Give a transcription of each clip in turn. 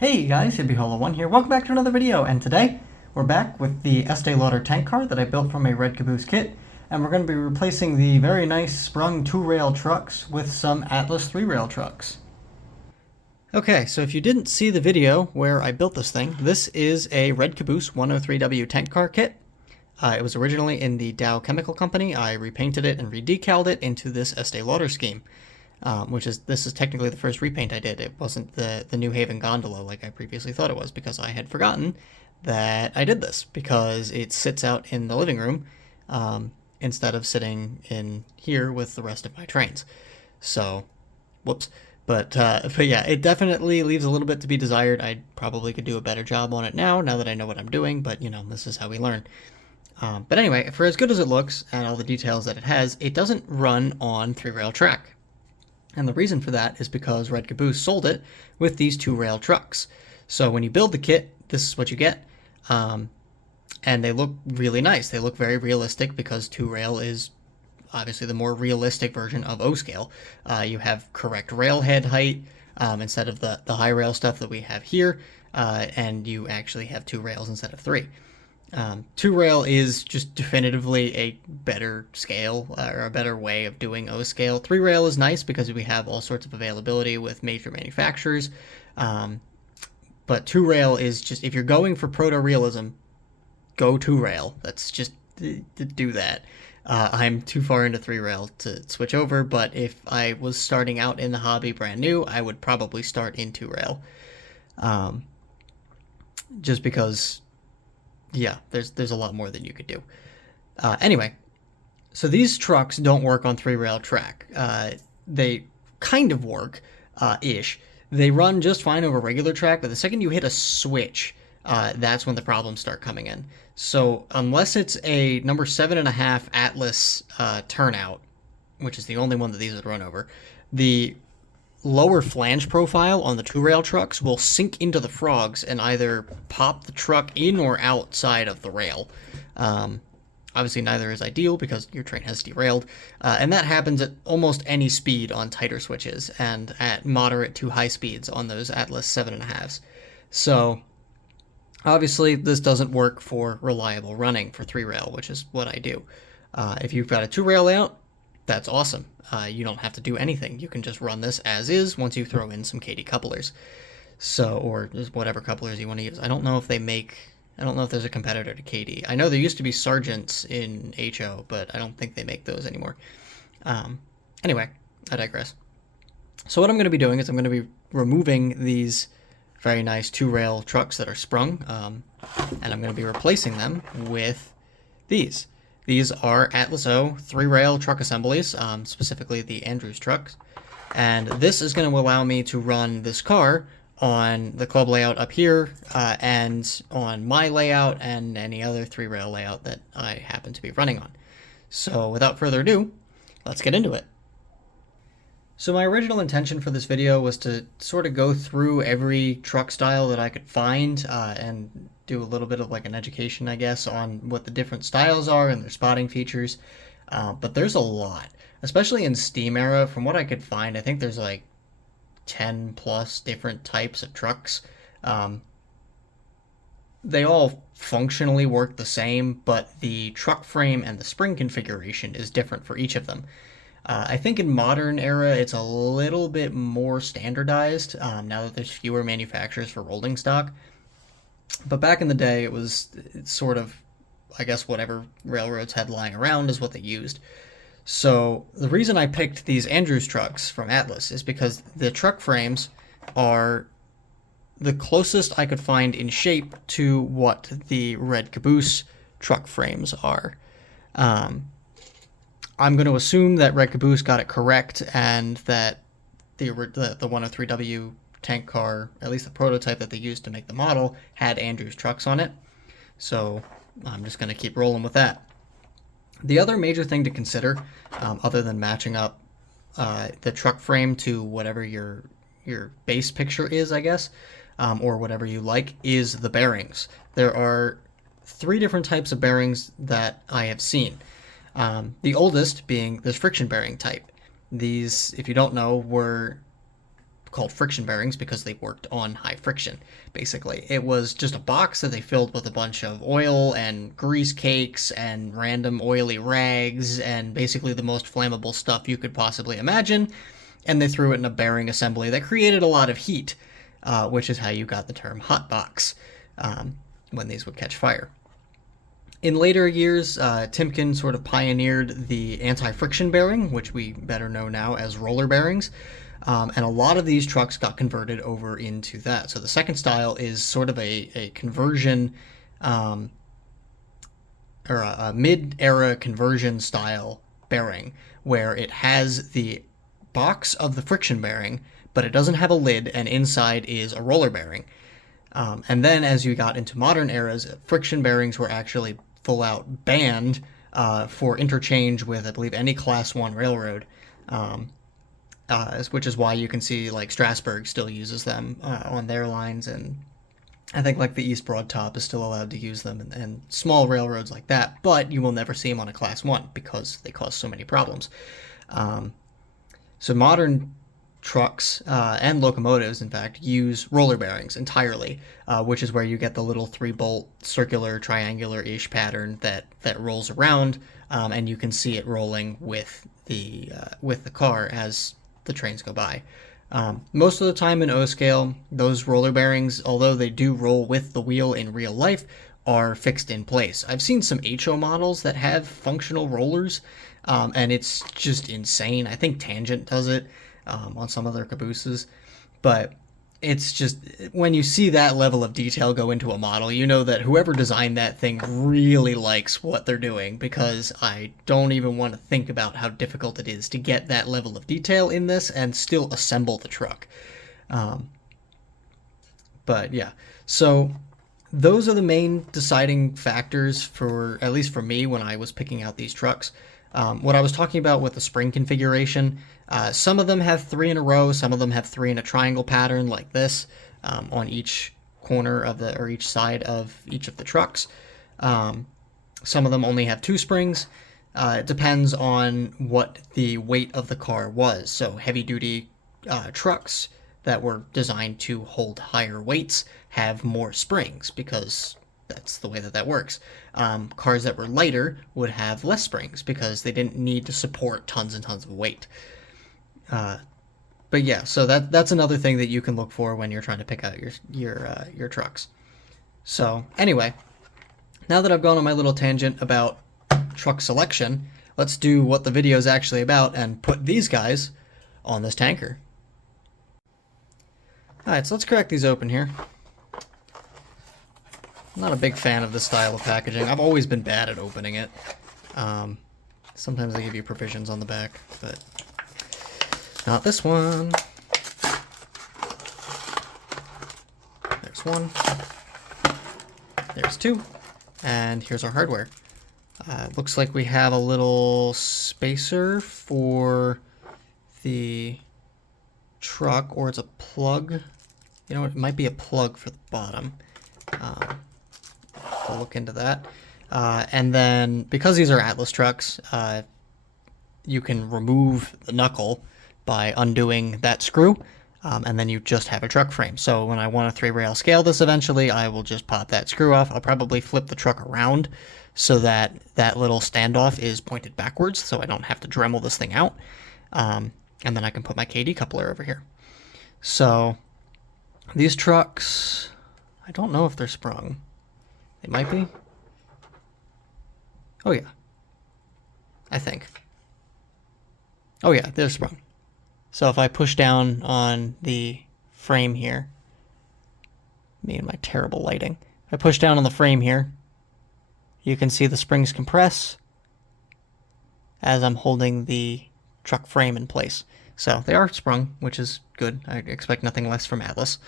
Hey guys, HippieHolo1 here. Welcome back to another video, and today we're back with the Estee Lauder tank car that I built from a red caboose kit, and we're going to be replacing the very nice sprung 2-rail trucks with some Atlas 3-rail trucks. Okay, so if you didn't see the video where I built this thing, this is a red caboose 103W tank car kit. It was originally in the Dow Chemical Company. I repainted it and redecaled it into this Estee Lauder scheme. This is technically the first repaint I did. It wasn't the New Haven gondola like I previously thought it was, because I had forgotten that I did this, because it sits out in the living room instead of sitting in here with the rest of my trains. So, whoops. But yeah, it definitely leaves a little bit to be desired. I probably could do a better job on it now that I know what I'm doing, but you know, this is how we learn. But anyway, for as good as it looks and all the details that it has, it doesn't run on 3-rail track. And the reason for that is because Red Caboose sold it with these 2-rail trucks. So when you build the kit, this is what you get. And they look really nice. They look very realistic because 2-rail is obviously the more realistic version of O-scale. You have correct rail head height instead of the high rail stuff that we have here. And you actually have 2 rails instead of 3. 2-rail is just definitively a better scale or a better way of doing O-scale. 3-rail is nice because we have all sorts of availability with major manufacturers. But 2-rail is just, if you're going for proto-realism, go 2-rail. That's just, do that. I'm too far into 3-rail to switch over, but if I was starting out in the hobby brand new, I would probably start in 2-rail. Just because, yeah, there's a lot more that you could do. Anyway, so these trucks don't work on 3-rail track. They kind of work, ish. They run just fine over regular track, but the second you hit a switch, that's when the problems start coming in. So unless it's a number 7.5 Atlas turnout, which is the only one that these would run over, the lower flange profile on the 2-rail trucks will sink into the frogs and either pop the truck in or outside of the rail. Obviously neither is ideal because your train has derailed, and that happens at almost any speed on tighter switches and at moderate to high speeds on those Atlas 7.5s. So obviously this doesn't work for reliable running for 3-rail, which is what I do. If you've got a 2-rail layout, that's awesome. You don't have to do anything. You can just run this as is once you throw in some KD couplers. So, or just whatever couplers you want to use. I don't know if there's a competitor to KD. I know there used to be Sargents in HO, but I don't think they make those anymore. Anyway, I digress. So what I'm going to be doing is I'm going to be removing these very nice 2-rail trucks that are sprung, and I'm going to be replacing them with these. These are Atlas O 3-rail truck assemblies, specifically the Andrews trucks. And this is going to allow me to run this car on the club layout up here, and on my layout and any other 3-rail layout that I happen to be running on. So without further ado, let's get into it. So my original intention for this video was to sort of go through every truck style that I could find and do a little bit of like an education, I guess, on what the different styles are and their spotting features. But there's a lot, especially in Steam era. From what I could find, I think there's like 10 plus different types of trucks. They all functionally work the same, but the truck frame and the spring configuration is different for each of them. I think in modern era, it's a little bit more standardized now that there's fewer manufacturers for rolling stock. But back in the day, it's sort of, I guess, whatever railroads had lying around is what they used. So the reason I picked these Andrews trucks from Atlas is because the truck frames are the closest I could find in shape to what the Red Caboose truck frames are. I'm going to assume that Red Caboose got it correct and that the 103W tank car, at least the prototype that they used to make the model, had Andrews trucks on it. So I'm just going to keep rolling with that. The other major thing to consider, other than matching up the truck frame to whatever your base picture is, I guess, or whatever you like, is the bearings. There are 3 different types of bearings that I have seen. The oldest being this friction bearing type. These, if you don't know, were called friction bearings because they worked on high friction. Basically, it was just a box that they filled with a bunch of oil and grease cakes and random oily rags and basically the most flammable stuff you could possibly imagine, and they threw it in a bearing assembly that created a lot of heat, which is how you got the term hot box when these would catch fire. In later years, Timken sort of pioneered the anti-friction bearing, which we better know now as roller bearings, and a lot of these trucks got converted over into that. So the second style is sort of a conversion, or a mid-era conversion style bearing, where it has the box of the friction bearing, but it doesn't have a lid, and inside is a roller bearing. And then as you got into modern eras, friction bearings were actually full out banned for interchange with, I believe, any Class 1 railroad, which is why you can see like Strasburg still uses them on their lines, and I think like the East Broad Top is still allowed to use them, and small railroads like that, but you will never see them on a Class 1 because they cause so many problems. So modern trucks and locomotives, in fact, use roller bearings entirely, which is where you get the little 3-bolt circular triangular-ish pattern that rolls around, and you can see it rolling with the car as the trains go by. Most of the time in O scale, those roller bearings, although they do roll with the wheel in real life, are fixed in place. I've seen some HO models that have functional rollers, and it's just insane. I think Tangent does it on some of their cabooses, but it's just, when you see that level of detail go into a model, you know that whoever designed that thing really likes what they're doing, because I don't even want to think about how difficult it is to get that level of detail in this and still assemble the truck. But yeah, so those are the main deciding factors for, at least for me, when I was picking out these trucks. What I was talking about with the spring configuration, some of them have 3 in a row, some of them have 3 in a triangle pattern like this, on each corner of or each side of each of the trucks. Some of them only have 2 springs. It depends on what the weight of the car was. So heavy duty trucks that were designed to hold higher weights have more springs, because that's the way that works. Cars that were lighter would have less springs because they didn't need to support tons and tons of weight. But yeah, so that's another thing that you can look for when you're trying to pick out your trucks. So anyway, now that I've gone on my little tangent about truck selection, let's do what the video is actually about and put these guys on this tanker. Alright, so let's crack these open here. I'm not a big fan of this style of packaging. I've always been bad at opening it. Sometimes they give you provisions on the back, but not this one. There's 1. There's 2. And here's our hardware. Looks like we have a little spacer for the truck, or it's a plug. You know, it might be a plug for the bottom. We'll look into that. And then, because these are Atlas trucks, you can remove the knuckle by undoing that screw, and then you just have a truck frame. So when I want to 3-rail scale this eventually, I will just pop that screw off. I'll probably flip the truck around so that that little standoff is pointed backwards, so I don't have to Dremel this thing out. And then I can put my KD coupler over here. So these trucks, I don't know if they're sprung. They might be. Oh yeah, I think. Oh yeah, they're sprung. So if I push down on the frame here, me and my terrible lighting, if I push down on the frame here, you can see the springs compress as I'm holding the truck frame in place. So they are sprung, which is good. I expect nothing less from Atlas.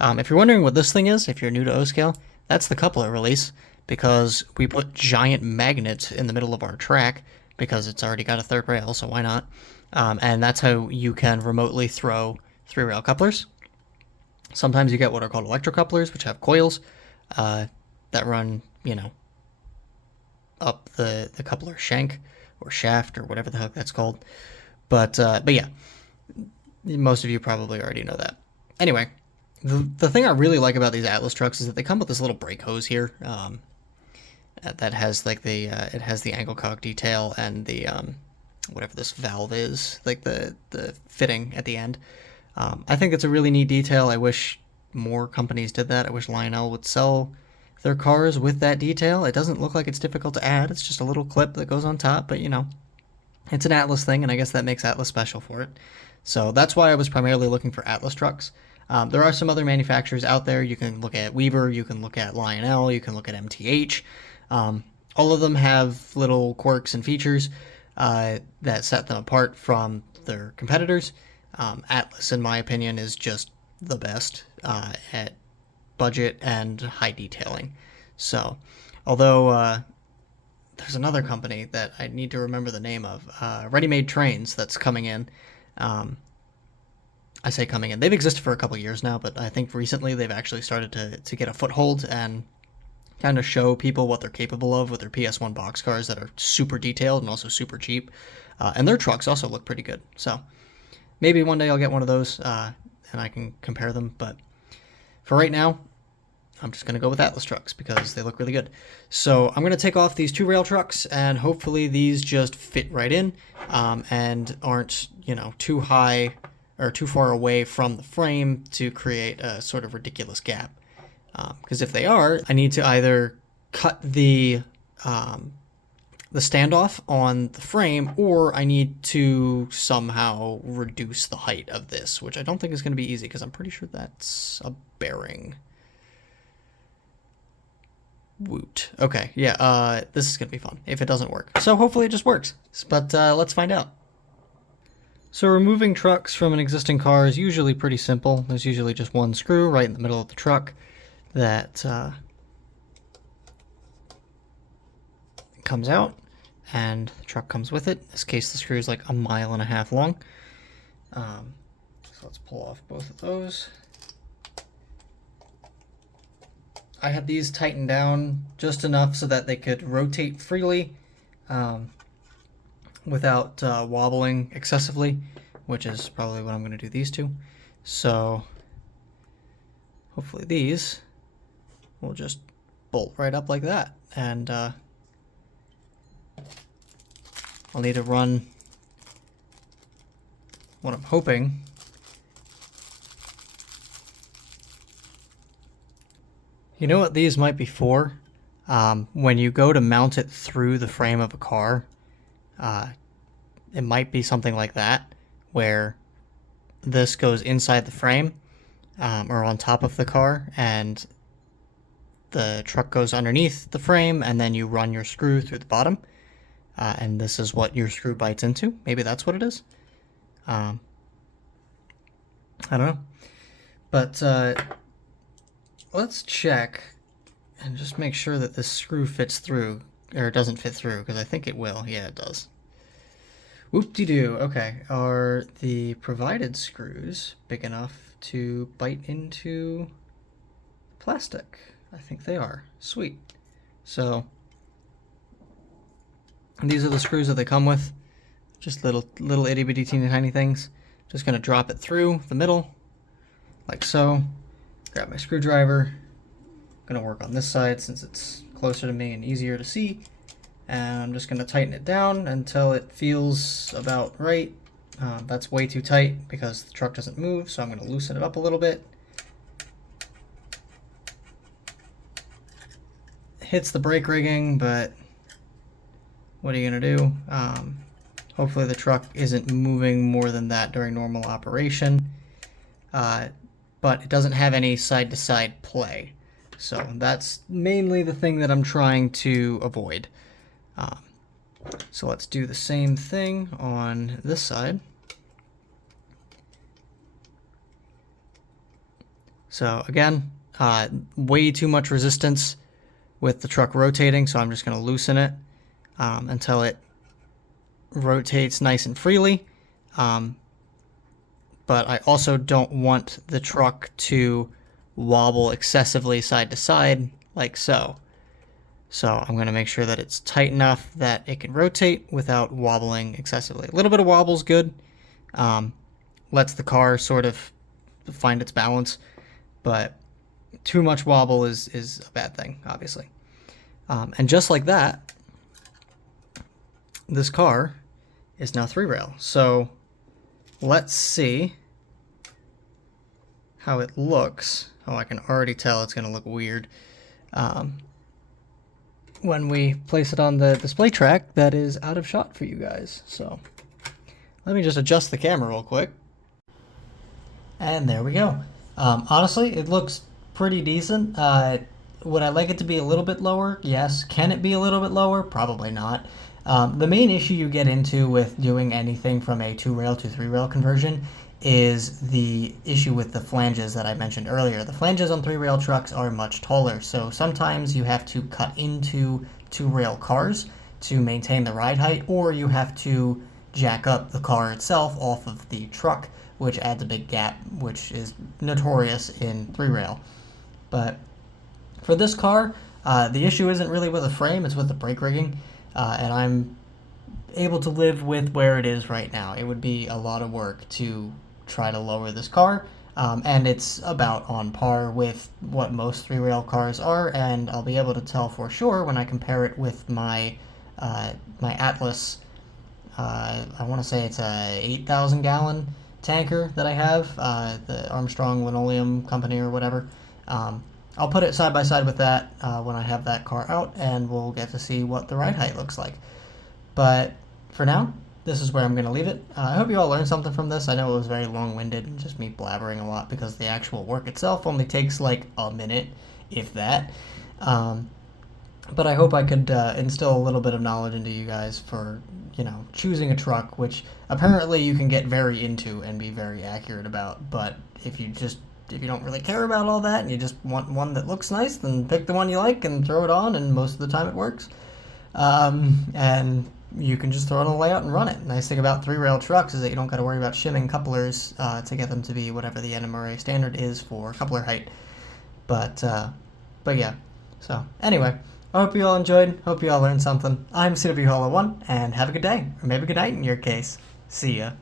If you're wondering what this thing is, if you're new to O-Scale, that's the coupler release, because we put giant magnets in the middle of our track, because it's already got a 3rd rail, so why not? And that's how you can remotely throw 3-rail couplers. Sometimes you get what are called electrocouplers, which have coils that run, you know, up the coupler shank or shaft or whatever the heck that's called. But yeah, Most of you probably already know that. Anyway, the thing I really like about these Atlas trucks is that they come with this little brake hose here. That has like it has the angle cog detail and the whatever this valve is, like the fitting at the end. I think it's a really neat detail. I wish more companies did that. I wish Lionel would sell their cars with that detail. It doesn't look like it's difficult to add. It's just a little clip that goes on top, but you know, it's an Atlas thing, and I guess that makes Atlas special for it. So that's why I was primarily looking for Atlas trucks. There are some other manufacturers out there. You can look at Weaver, you can look at Lionel, you can look at MTH. All of them have little quirks and features that set them apart from their competitors. Atlas, in my opinion, is just the best at budget and high detailing. So, although there's another company that I need to remember the name of, Ready Made Trains, that's coming in. I say coming in. They've existed for a couple years now, but I think recently they've actually started to get a foothold and kind of show people what they're capable of with their PS1 boxcars that are super detailed and also super cheap. And their trucks also look pretty good. So maybe one day I'll get one of those and I can compare them. But for right now, I'm just going to go with Atlas trucks because they look really good. So I'm going to take off these 2-rail trucks, and hopefully these just fit right in and aren't, you know, too high or too far away from the frame to create a sort of ridiculous gap. Because if they are, I need to either cut the standoff on the frame, or I need to somehow reduce the height of this, which I don't think is going to be easy because I'm pretty sure that's a bearing. Woot. Okay, yeah, this is going to be fun if it doesn't work. So hopefully it just works, but let's find out. So removing trucks from an existing car is usually pretty simple. There's usually just one screw right in the middle of the truck that comes out, and the truck comes with it. In this case, the screw is like 1.5 miles long. So let's pull off both of those. I had these tightened down just enough so that they could rotate freely without wobbling excessively, which is probably what I'm going to do these two. So hopefully these will just bolt right up like that. And I'll need to run what I'm hoping. You know what these might be for? When you go to mount it through the frame of a car, it might be something like that, where this goes inside the frame or on top of the car, and the truck goes underneath the frame, and then you run your screw through the bottom, and this is what your screw bites into. Maybe that's what it is. I don't know. But let's check and just make sure that this screw fits through, or doesn't fit through, because I think it will. Yeah, it does. Whoop-de-doo. Okay, are the provided screws big enough to bite into plastic? I think they are. Sweet. So these are the screws that they come with. Just little itty-bitty teeny tiny things. Just going to drop it through the middle, like so. Grab my screwdriver. Going to work on this side since it's closer to me and easier to see. And I'm just going to tighten it down until it feels about right. That's way too tight because the truck doesn't move, so I'm going to loosen it up a little bit. Hits the brake rigging, but what are you going to do? Hopefully the truck isn't moving more than that during normal operation. But it doesn't have any side-to-side play. So that's mainly the thing that I'm trying to avoid. So let's do the same thing on this side. So again, way too much resistance with the truck rotating, so I'm just going to loosen it until it rotates nice and freely. But I also don't want the truck to wobble excessively side to side like so. So I'm going to make sure that it's tight enough that it can rotate without wobbling excessively. A little bit of wobble is good, lets the car sort of find its balance. But too much wobble is a bad thing, obviously. And just like that, this car is now three rail. So let's see how it looks. Oh, I can already tell it's going to look weird. When we place it on the display track that is out of shot for you guys. So let me just adjust the camera real quick. And there we go. Honestly, it looks pretty decent. Would I like it to be a little bit lower? Yes. Can it be a little bit lower? Probably not. The main issue you get into with doing anything from a two-rail to three-rail conversion is the issue with the flanges that I mentioned earlier. The flanges on three-rail trucks are much taller, so sometimes you have to cut into two-rail cars to maintain the ride height, or you have to jack up the car itself off of the truck, which adds a big gap, which is notorious in three-rail. But for this car, the issue isn't really with the frame, it's with the brake rigging, and I'm able to live with where it is right now. It would be a lot of work to try to lower this car, and it's about on par with what most three-rail cars are, and I'll be able to tell for sure when I compare it with my my Atlas. I want to say it's a 8,000 gallon tanker that I have, the Armstrong Linoleum Company or whatever. I'll put it side by side with that when I have that car out, and we'll get to see what the ride height looks like. But for now, this is where I'm going to leave it. I hope you all learned something from this. I know it was very long-winded and just me blabbering a lot because the actual work itself only takes like a minute, if that. But I hope I could instill a little bit of knowledge into you guys for, choosing a truck, which apparently you can get very into and be very accurate about. But if you don't really care about all that and you just want one that looks nice, then pick the one you like and throw it on, and most of the time it works. And you can just throw it on the layout and run it. Nice thing about three-rail trucks is that you don't got to worry about shimming couplers to get them to be whatever the NMRA standard is for coupler height. But yeah. So anyway, I hope you all enjoyed. Hope you all learned something. I'm CW Hollow 1, and have a good day, or maybe good night in your case. See ya.